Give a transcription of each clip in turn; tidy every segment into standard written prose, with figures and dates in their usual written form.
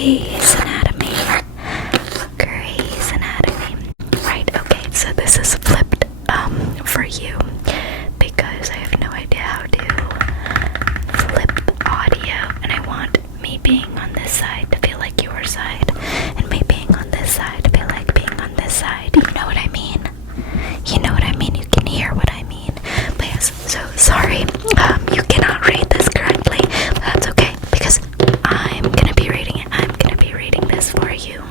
Grey's Anatomy. Grey's Anatomy. Right, okay, so this is flipped for you because I have no idea how to flip audio, and I want me being on this side to feel like your side, and me being on this side to feel like being on this side. You know what I mean? You know what I mean? You can hear what I mean. But yes, so sorry, you cannot read this correctly, but that's okay because I'm gonna be reading it. I'm gonna be reading this for you.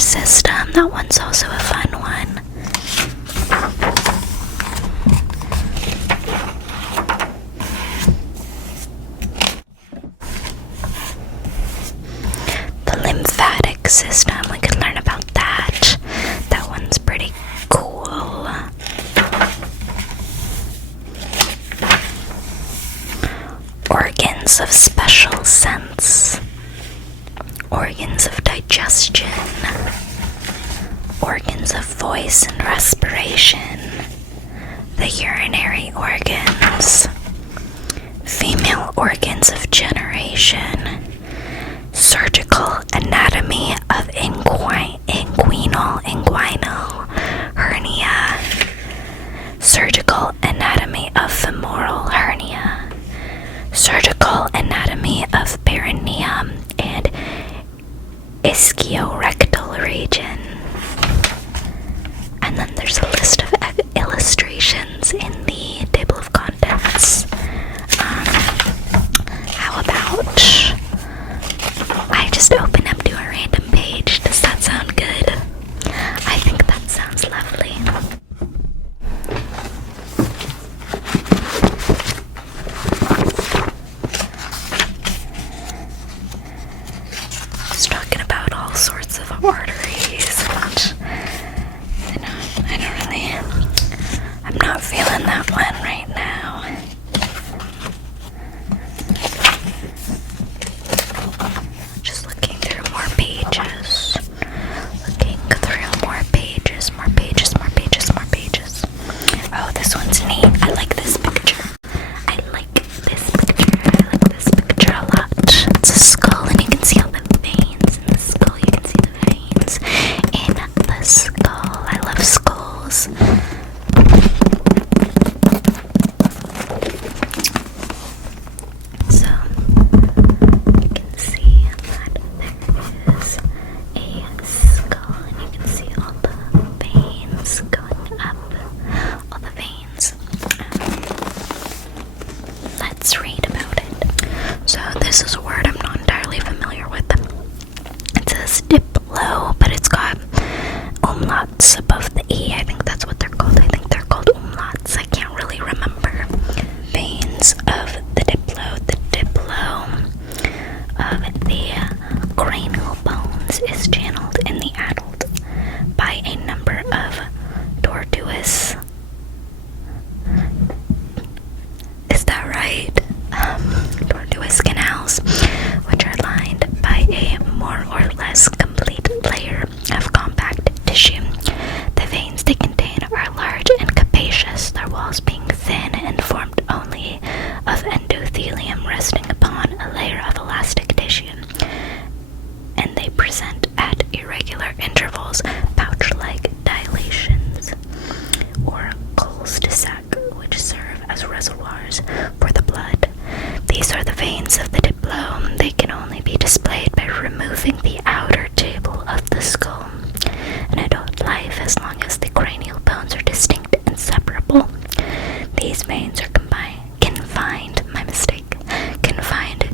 system. That one's also a fun one. The lymphatic system, we could learn about that. That one's pretty cool. Organs of special sense. Organs of digestion. Organs of voice and respiration. The urinary organs. Female organs of generation. Surgical anatomy of inguinal hernia. Surgical anatomy of femoral hernia. Surgical anatomy of perineum and ischiorectal region. And then there's a list of illustrations in the table of contents. How about I just open up to a random page? Does that sound good? I think that sounds lovely. It's talking about all sorts of arteries and I'm not feeling that one right now. Just looking through more pages. More pages. Oh, this one's neat. I like this picture. I like this picture a lot. It's a skull, and you can see all the veins in the skull. You can see the veins in the skull. I love skulls. So, you can see that there is a skull, and you can see all the veins going up. All the veins. Let's read about it. So, this is a word I'm not entirely familiar with. It says diplo, but it's got umlauts above the E. I think that's what they're called. I think they're called umlauts. I can't really remember. Veins of the diplo. The diplo of the cranial bones is channeled in the adult by a number of tortuous. Is that right? Tortuous canals, which are lined by a more or less complete layer of compact tissue. The veins they contain are large and capacious, their walls being thin and formed only of endothelium resting upon a layer of elastic tissue, and they present at irregular intervals pouch-like dilations or cul-de-sac, which serve as reservoirs for the blood. These are the veins of the diplo. They can only be displayed by removing the outer table of the skull. In adult life, as long as the cranial bones are distinct and separable, these veins are confined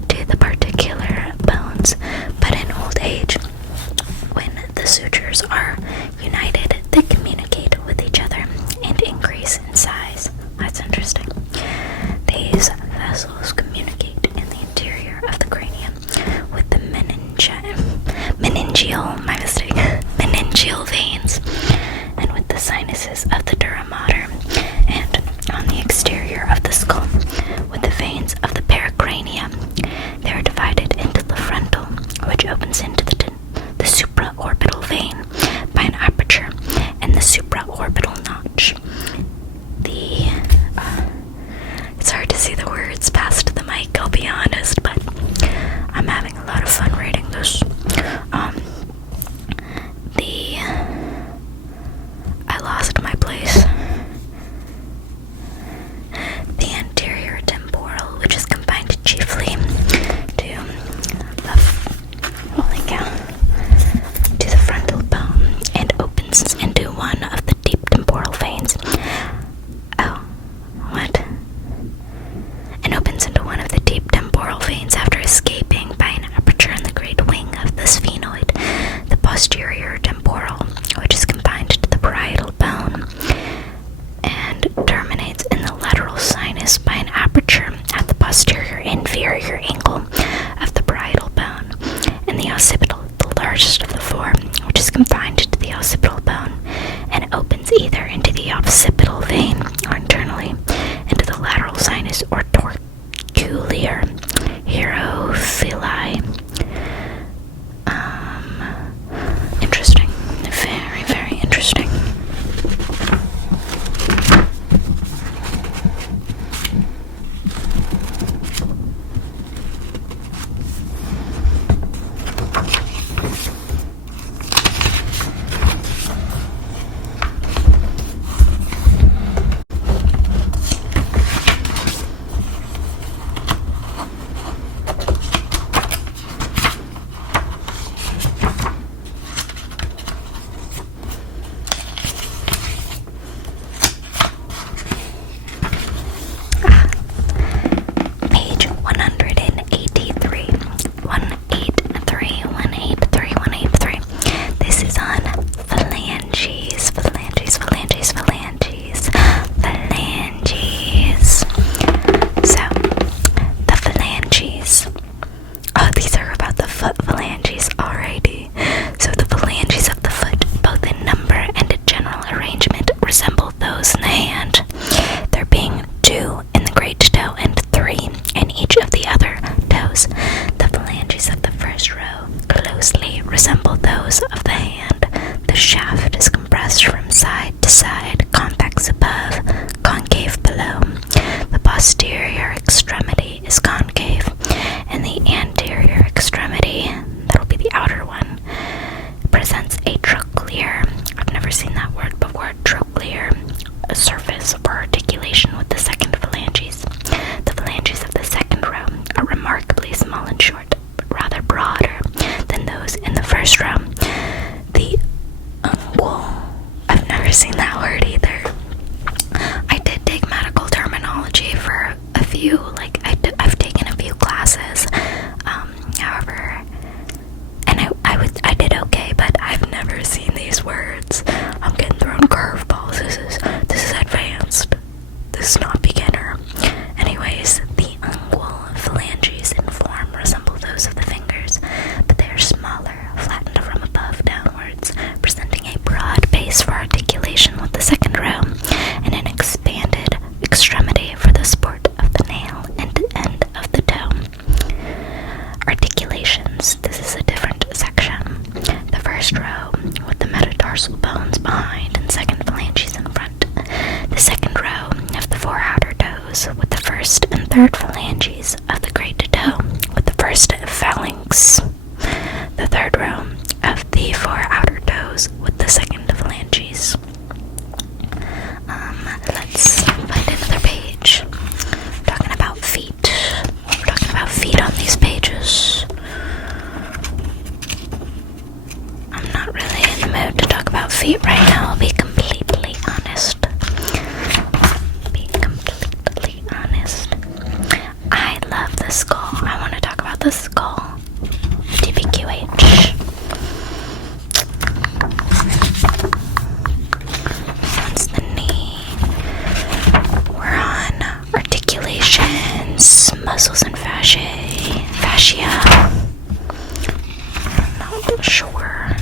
to the particular bones, but in old age, when the sutures are united, they communicate with each other and increase in size. That's interesting. These vessels communicate in the interior of the cranium with the meningeal veins, and with the sinuses of the dura mater, and on the exterior of the skull with the veins of the pericranium. They are divided into the frontal, which opens into the supraorbital vein by an aperture, and the supraorbital notch. It's hard to see the words past the mic, I'll be honest, but I'm having a lot of fun reading this. I lost my place. phalanges of the hand. The shaft is compressed from side to side, convex above, concave below. The posterior extremity is concave, and the anterior extremity, that'll be the outer one, presents a trochlear. I've never seen that word before. Trochlear, a surface or articulation with the second phalanges. The phalanges of the second row are remarkably small and short, but rather broader than those in the first row. The ungual, I've never seen that word either. I did take medical terminology for a few, I've taken a few classes, however, and I did okay, but I've never seen these words. I'm getting thrown curveballs. This is advanced. This is not beginner. Anyways, the ungual phalanges in form resemble those of the fingers, but they are smaller, flattened from above downwards, presenting a broad base for articulation with the second row, and an expanded extremity for the support of the nail and end of the toe. Articulations. This is a different section. The first row with the metatarsal bones behind and second phalanges in front. The second row of the four outer toes with the first and third phalanges of the great toe with the first phalanx. The third row of the four outer toes with the second phalanges. Let's find another page. Talking about feet. We're talking about feet on these pages. I'm not really in the mood to talk about feet right now, I'll be completely honest. I love the skull. I want to talk about the skull. TBQH. That's the knee. We're on articulations, muscles and fascia. I'm not sure.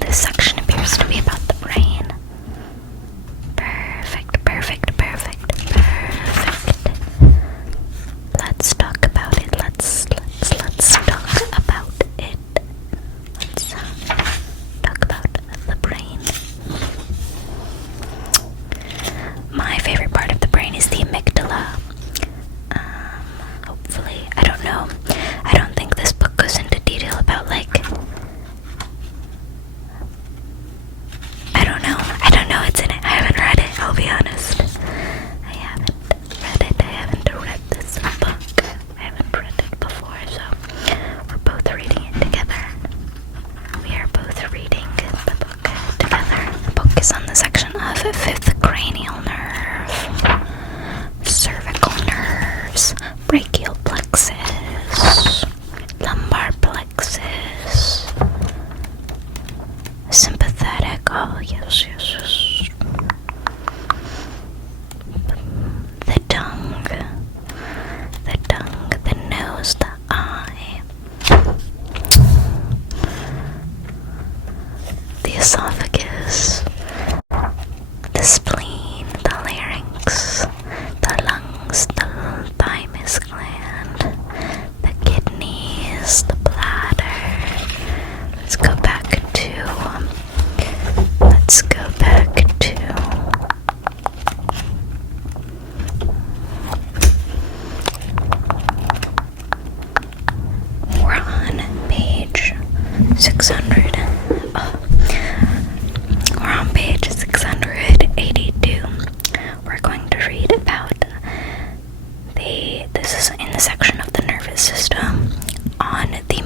This section appears to be about the brain. Perfect. Let's talk about it. Let's talk about it. Let's talk about the brain. My favorite part of the brain is the amygdala. Hopefully, I don't know. I don't think this book goes into detail about I don't know what's in it. I haven't read it, I'll be honest. I haven't read this book. I haven't read it before, so we're both reading it together. We are both reading the book together. The book is on the section of fifth cranial nerve, cervical nerves, brachial plexus, lumbar plexus, sympathetic, oh yes. The tongue, the nose, the eye, the esophagus, the spleen, the larynx, the lungs, the thymus gland, the kidneys, the bladder. Let's go back to we're on page 600. We're on page 682. We're going to read about this is in the section of the nervous system on the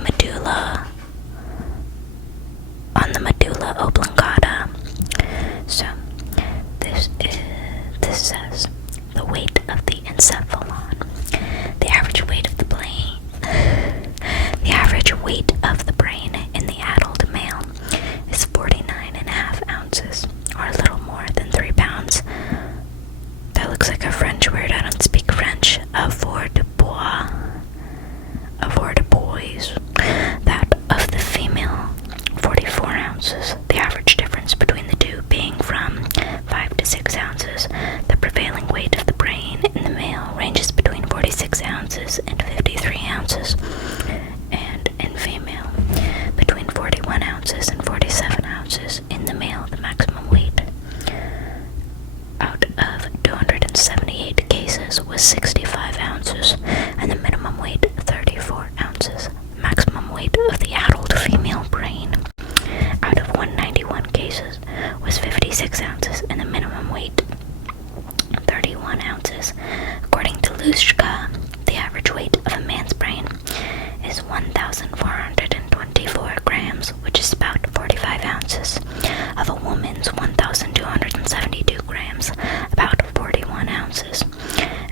of a woman's 1,272 grams, about 41 ounces.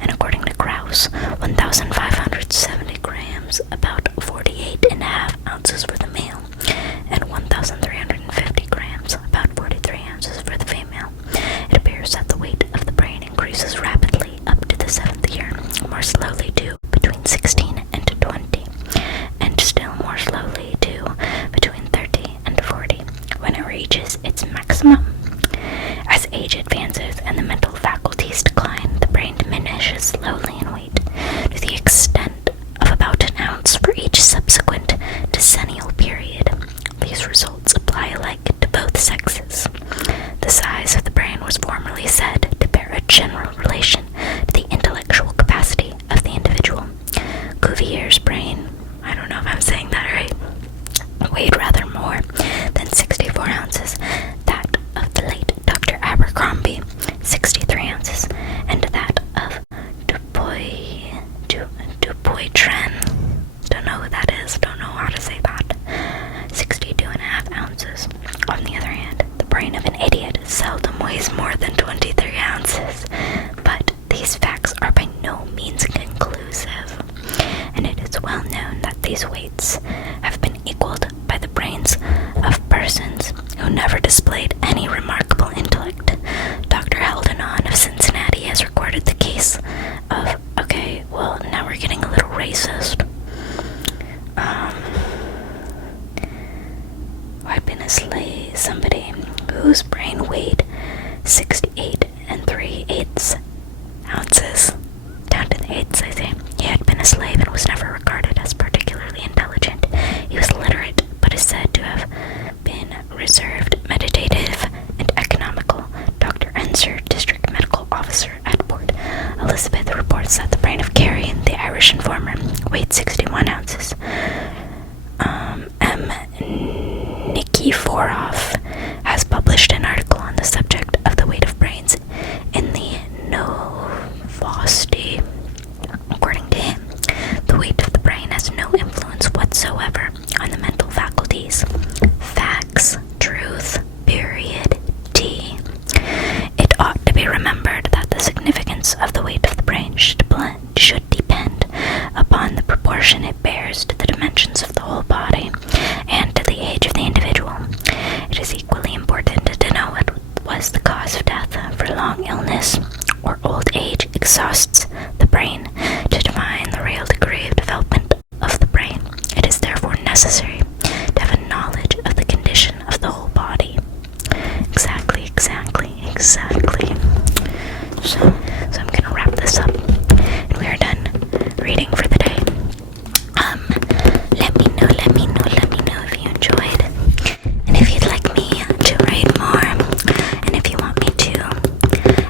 And according to Krauss, 1,570 grams, about 48.5 ounces for the male, and 1,350 grams, about 43 ounces for the female. It appears that the weight of the brain increases rapidly up to the 7th year, more slowly to between 16 and 20, and still more slowly to between 30 and 40, when it reaches its maximum. As age advances and the mental faculties decline, the brain diminishes slowly in weight to the extent of about an ounce for each subsequent decennial period. These results apply alike to both sexes. The size of the brain was formerly said to bear a general relation to the intellectual capacity of the individual. Cuvier's brain, I don't know if I'm saying that right, weighed rather more than 64 ounces. That of the late Dr. Abercrombie, 63 ounces, and that of Dupuytren, don't know who that is, don't know how to say that, 62.5 ounces. On the other hand, the brain of an idiot seldom weighs more than 23 ounces, but these facts are by no means conclusive, and it is well known that these weights have been equaled by the brains of persons who never displayed any remarkable intellect. Dr. Haldenon of Cincinnati has recorded the case of, okay, well, now we're getting a little racist. I've been a slave, somebody whose brain weighed 68 and 3/8 ounces, down to the eighths, I say. He had been a slave and was never regarded as particularly intelligent. He was literate, but is said to have been reserved, meditative, and economical. Dr. Enser, district medical officer at Port Elizabeth, reports that the brain of Carey, the Irish informer, weighed 61 ounces. M. Nikiforov has published an article on the subject of the weight of brains in the Novosti. According to him, the weight of the brain has no influence whatsoever on the mental faculties. Facts, truth, period, T. It ought to be remembered that the significance of the weight of the brain should depend upon the proportion it bears to the dimensions of the whole body and to the age of the individual. It is equally important to know what was the cause of death, for long illness or old age exhausts the brain. To define the real degree of development of the brain, it is therefore necessary to have a knowledge of the condition of the whole body. Exactly. So I'm gonna wrap this up, and we are done reading for the day. Let me know if you enjoyed, and if you'd like me to write more, and if you want me to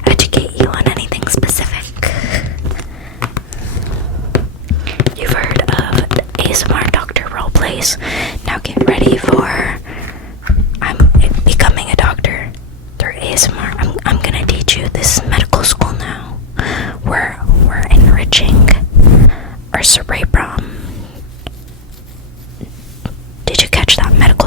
educate you on anything specific. You've heard of ASMR Doctor Roleplays. Now get ready for I'm becoming a doctor through ASMR. I'm gonna teach you. This is medical school now. We're enriching our cerebrum. Did you catch that? Medical